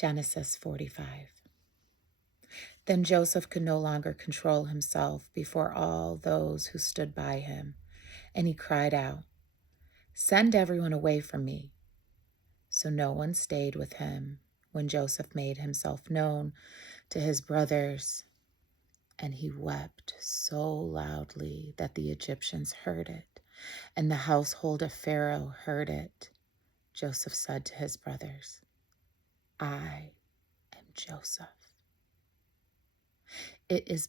Genesis 45. Then Joseph could no longer control himself before all those who stood by him, and he cried out, "Send everyone away from me." So no one stayed with him when Joseph made himself known to his brothers, and he wept so loudly that the Egyptians heard it, and the household of Pharaoh heard it. Joseph said to his brothers, "I am Joseph. Is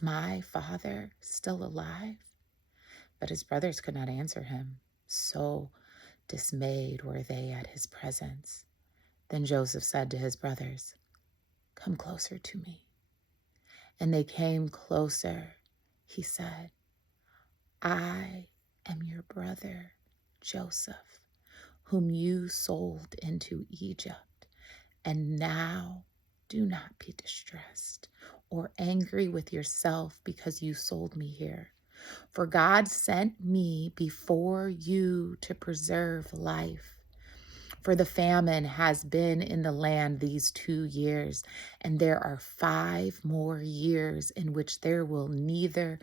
my father still alive?" But his brothers could not answer him. So dismayed were they at his presence. Then Joseph said to his brothers, "Come closer to me." And they came closer. He said, "I am your brother, Joseph, whom you sold into Egypt. And now do not be distressed or angry with yourself because you sold me here. For God sent me before you to preserve life. For the famine has been in the land these 2 years, and there are 5 more years in which there will neither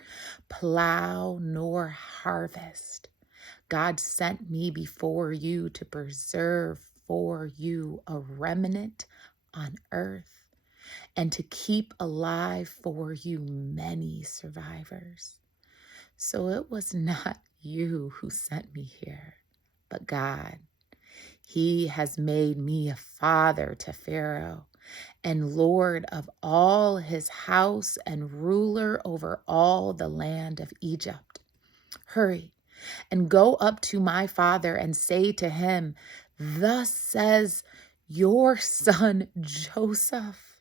plow nor harvest. God sent me before you to preserve for you a remnant on earth and to keep alive for you many survivors. So it was not you who sent me here, but God. He has made me a father to Pharaoh and Lord of all his house and ruler over all the land of Egypt. Hurry and go up to my father and say to him, 'Thus says your son Joseph,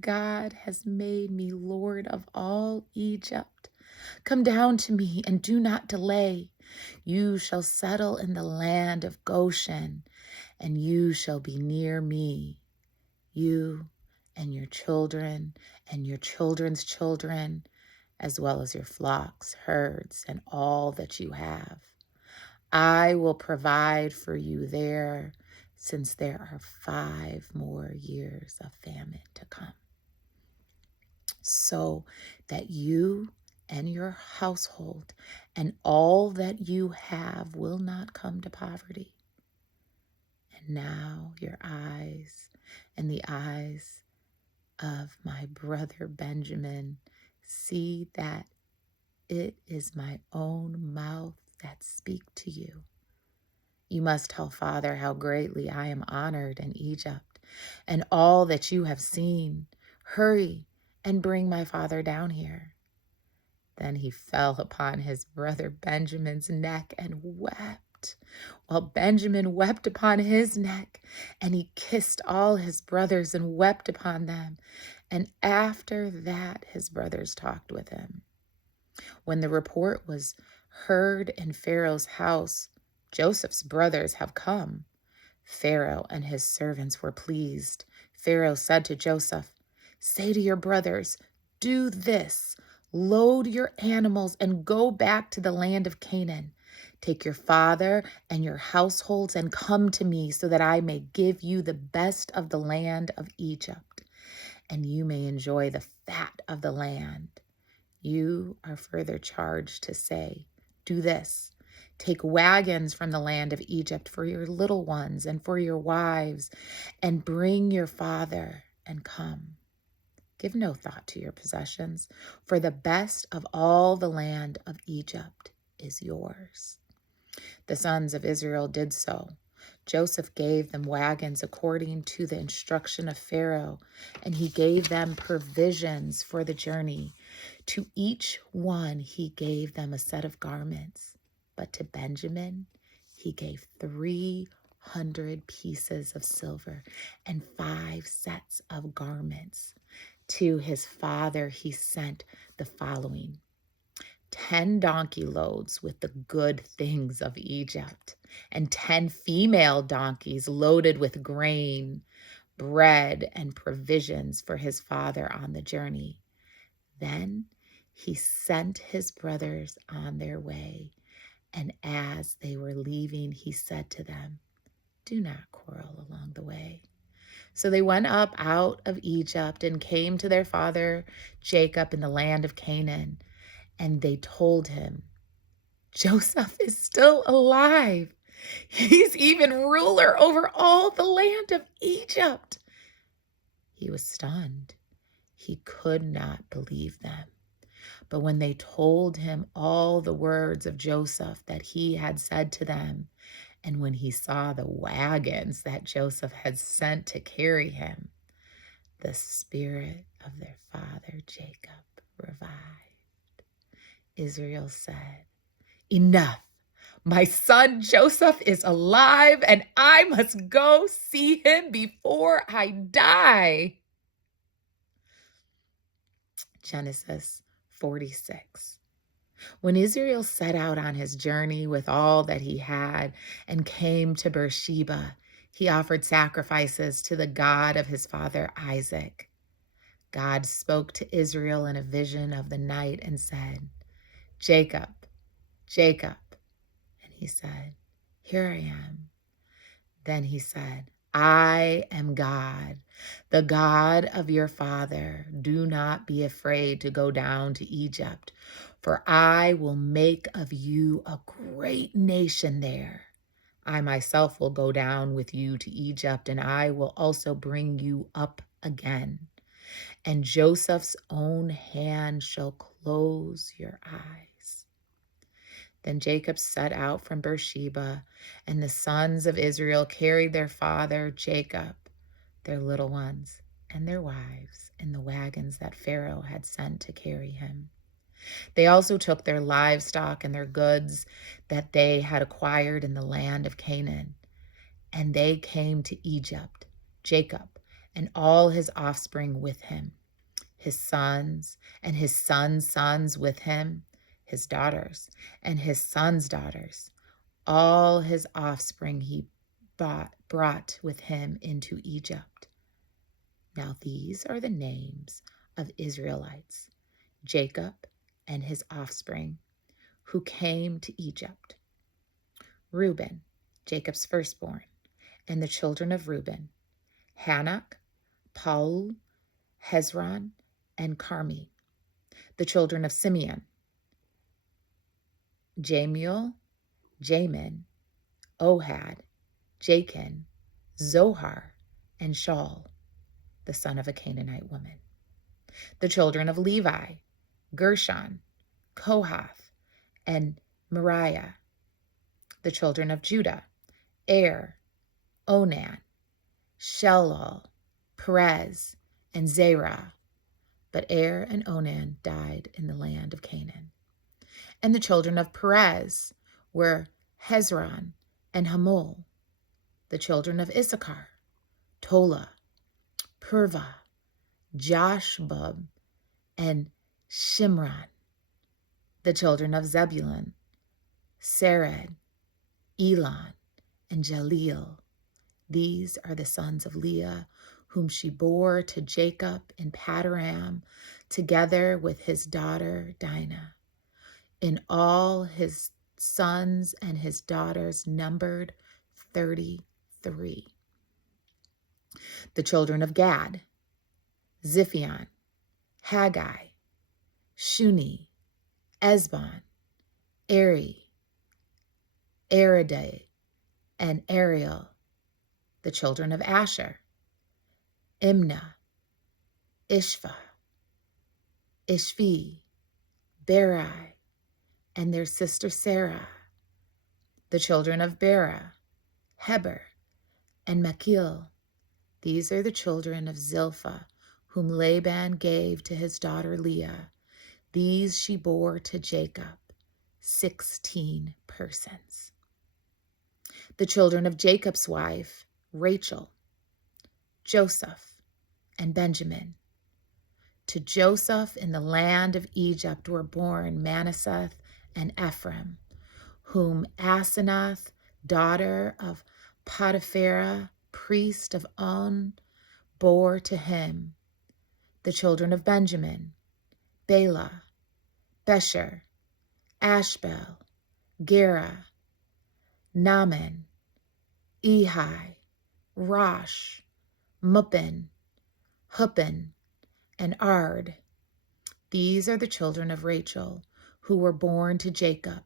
God has made me Lord of all Egypt. Come down to me and do not delay. You shall settle in the land of Goshen, and you shall be near me, you and your children and your children's children, as well as your flocks, herds, and all that you have. I will provide for you there, since there are 5 more years of famine to come, so that you and your household and all that you have will not come to poverty. And now your eyes and the eyes of my brother Benjamin see that it is my own mouth that speak to you. You must tell Father how greatly I am honored in Egypt and all that you have seen. Hurry and bring my father down here." Then he fell upon his brother Benjamin's neck and wept, while Benjamin wept upon his neck, and he kissed all his brothers and wept upon them. And after that, his brothers talked with him. When the report was heard in Pharaoh's house, "Joseph's brothers have come," Pharaoh and his servants were pleased. Pharaoh said to Joseph, "Say to your brothers, 'Do this, load your animals and go back to the land of Canaan. Take your father and your households and come to me so that I may give you the best of the land of Egypt, and you may enjoy the fat of the land.' You are further charged to say, 'Do this. Take wagons from the land of Egypt for your little ones and for your wives, and bring your father and come. Give no thought to your possessions, for the best of all the land of Egypt is yours.'" The sons of Israel did so. Joseph gave them wagons according to the instruction of Pharaoh, and he gave them provisions for the journey. To each one he gave them a set of garments, but to Benjamin he gave 300 pieces of silver and 5 sets of garments. To his father he sent the following: 10 donkey loads with the good things of Egypt, and 10 female donkeys loaded with grain, bread, and provisions for his father on the journey. Then he sent his brothers on their way, and as they were leaving, he said to them, "Do not quarrel along the way. So they went up out of Egypt and came to their father Jacob in the land of Canaan. And they told him, Joseph is still alive. He's even ruler over all the land of Egypt. He was stunned. He could not believe them. But when they told him all the words of Joseph that he had said to them, and when he saw the wagons that Joseph had sent to carry him, the spirit of their father Jacob revived. Israel said, Enough! My son Joseph is alive, and I must go see him before I die. Genesis 46. When Israel set out on his journey with all that he had and came to Beersheba, he offered sacrifices to the God of his father Isaac. God spoke to Israel in a vision of the night and said, Jacob, Jacob. And he said, Here I am. Then he said, I am God, the God of your father. Do not be afraid to go down to Egypt, for I will make of you a great nation there. I myself will go down with you to Egypt, and I will also bring you up again. And Joseph's own hand shall close your eyes. Then Jacob set out from Beersheba, and the sons of Israel carried their father Jacob, their little ones, and their wives in the wagons that Pharaoh had sent to carry him. They also took their livestock and their goods that they had acquired in the land of Canaan, and they came to Egypt, Jacob and all his offspring with him, his sons and his sons' sons with him, his daughters and his sons' daughters. All his offspring he brought with him into Egypt. Now these are the names of Israelites, Jacob and his offspring, who came to Egypt. Reuben, Jacob's firstborn, and the children of Reuben, Hanok, Paul, Hezron, and Carmi. The children of Simeon, Jamiel, Jamin, Ohad, Jachin, Zohar, and Shaul, the son of a Canaanite woman. The children of Levi, Gershon, Kohath, and Merari. The children of Judah, Onan, Shelal, Perez, and Zerah. But and Onan died in the land of Canaan. And the children of Perez were Hezron and Hamul. The children of Issachar, Tola, Purva, Joshbub, and Shimron. The children of Zebulun, Sered, Elon, and Jaleel. These are the sons of Leah, whom she bore to Jacob in Padan, together with his daughter Dinah. In all, his sons and his daughters numbered 33. The children of Gad, Ziphion, Haggai, Shuni, Esbon, Eri, Eridai, and Ariel. The children of Asher, Imnah, Ishva, Ishvi, Berai, and their sister Sarah. The children of Bera, Heber, and Machil. These are the children of Zilpah, whom Laban gave to his daughter Leah. These she bore to Jacob, 16 persons. The children of Jacob's wife, Rachel, Joseph, and Benjamin. To Joseph in the land of Egypt were born Manasseh and Ephraim, whom Asenath, daughter of Potiphera, priest of On, bore to him. The children of Benjamin, Bela, Besher, Ashbel, Gera, Naaman, Ehi, Rosh, Muppin, Huppin, and Ard. These are the children of Rachel, who were born to Jacob,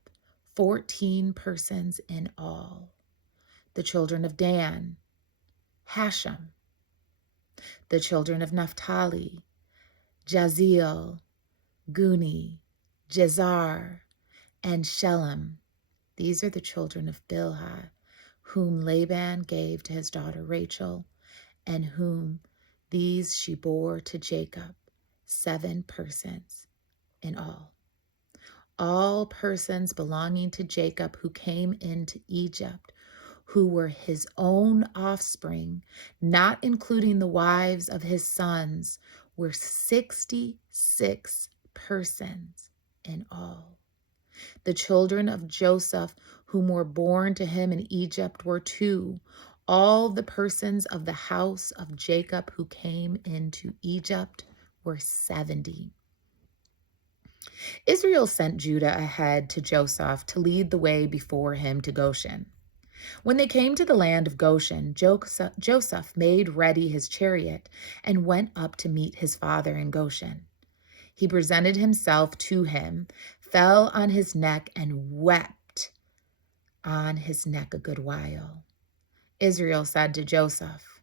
14 persons in all. The children of Dan, Hashem. The children of Naphtali, Jaziel, Guni, Jezar, and Shelem. These are the children of Bilhah, whom Laban gave to his daughter Rachel, and whom these she bore to Jacob, 7 persons in all. All persons belonging to Jacob who came into Egypt, who were his own offspring, not including the wives of his sons, were 66 persons in all. The children of Joseph, whom were born to him in Egypt, were 2. All the persons of the house of Jacob who came into Egypt were 70. Israel sent Judah ahead to Joseph to lead the way before him to Goshen. When they came to the land of Goshen, Joseph made ready his chariot and went up to meet his father in Goshen. He presented himself to him, fell on his neck, and wept on his neck a good while. Israel said to Joseph,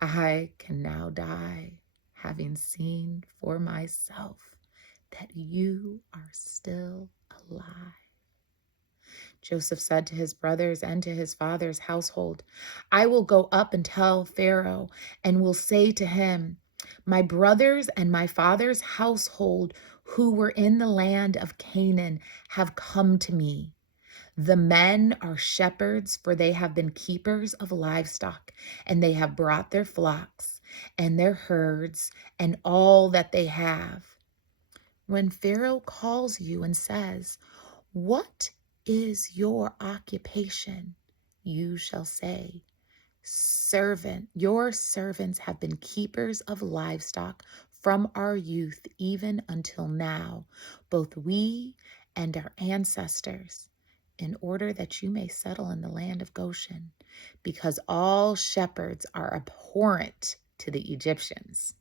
I can now die, having seen for myself that you are still alive. Joseph said to his brothers and to his father's household, I will go up and tell Pharaoh and will say to him, my brothers and my father's household who were in the land of Canaan have come to me. The men are shepherds, for they have been keepers of livestock, and they have brought their flocks and their herds and all that they have. When Pharaoh calls you and says, what is your occupation? You shall say, your servants have been keepers of livestock from our youth even until now, both we and our ancestors, in order that you may settle in the land of Goshen, because all shepherds are abhorrent to the Egyptians.